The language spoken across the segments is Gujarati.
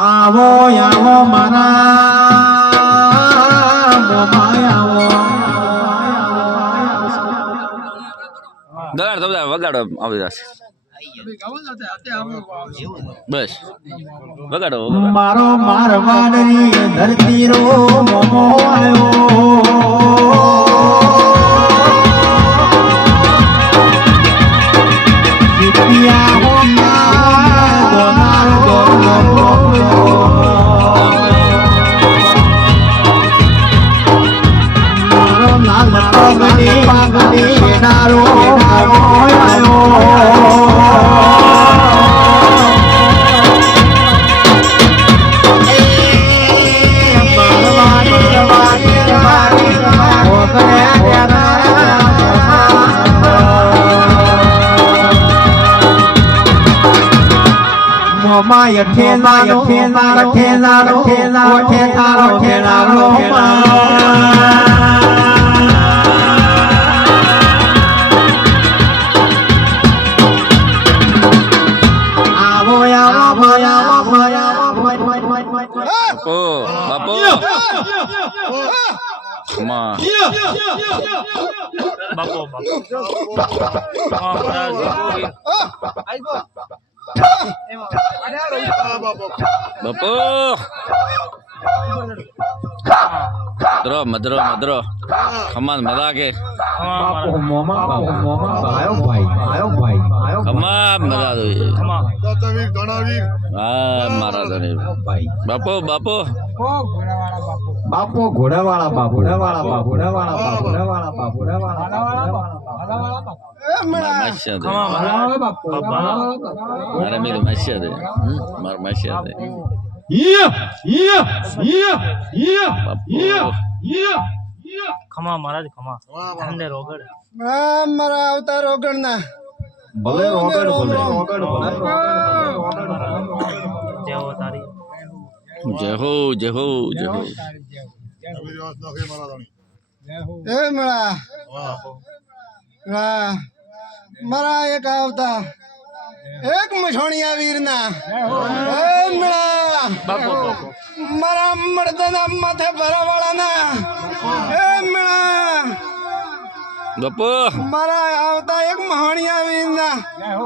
આવો આવો મારા વગાડો આવી જશે બસ વગાડો મારો મારવાડની ધરતી રો મોમો આવ્યો માય ઠેલારો બાપુ મધરો મધરો ખમાન મજા કે ખમાન મજા જોઈએ હા મારા ધણી બાપો બાપો બાપો ઘોડાવાળા બાપુ મારા મેં મસ્યા દે મારા મસ્યા દે ખમા મહારાજ ખમા ઠંડે રોગડ મારા આવતા રોગડ ના ભલે રોગડ જેવો તારી જય હો જય હો જય હો એ મેળા મારા એક આવતા એક મછોણિયા વીરના મારા મર્દના માથે ભરાવાળાના એ મેળા બાપુ મારા આવતા એક મહાણિયા વીરના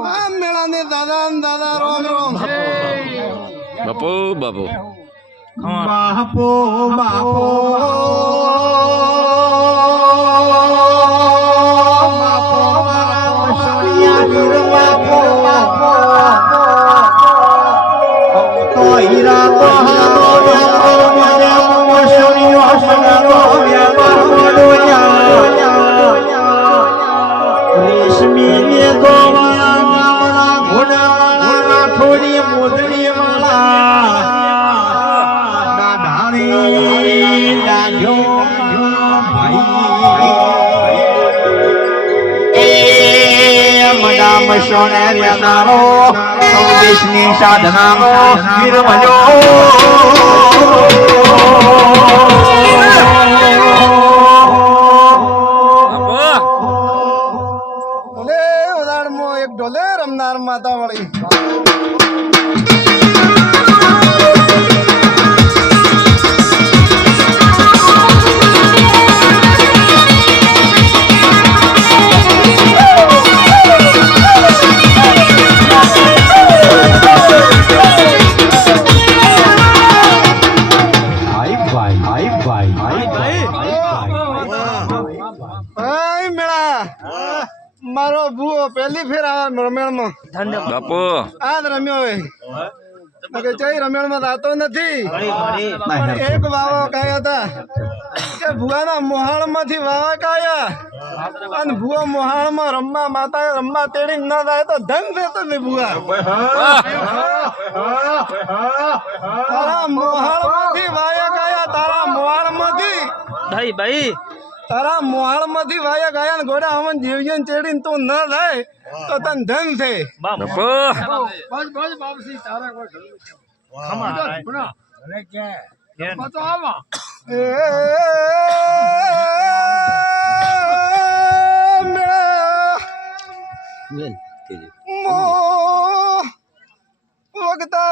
આ મેળાને દાદા દાદા રોમ રોમ બાપુ બાપુ બાપો બાપો દેશની સાધનાનો નિર્મજો એક ઢોલે રમનાર માતા વળી મારો ભૂવો પહેલી ફેર રમેણમાં બાપુ આજ રમ્યો હોય જઈ રમેણમાં જાતો નથી એક બાવો કહ્યા હતા કે ભુવાના મોહાળમાંથી વાવા કાયા અને ભુવા મોહાળમાં રમવા માતા રમવા તેડી ન જાય તો ધન દેતો ને ભુવા તારા મોહાળમાંથી વાયા કાયા તારા મોહાળમાંથી ભાઈ ભાઈ તારા મોહાળમાંથી વાયા ગાયા ને ઘોડા અમન જીવજન ચેડીને તું ન જાય તો તને ધન છે બાપ બાપુ ખમા એ મેળા મો વગતા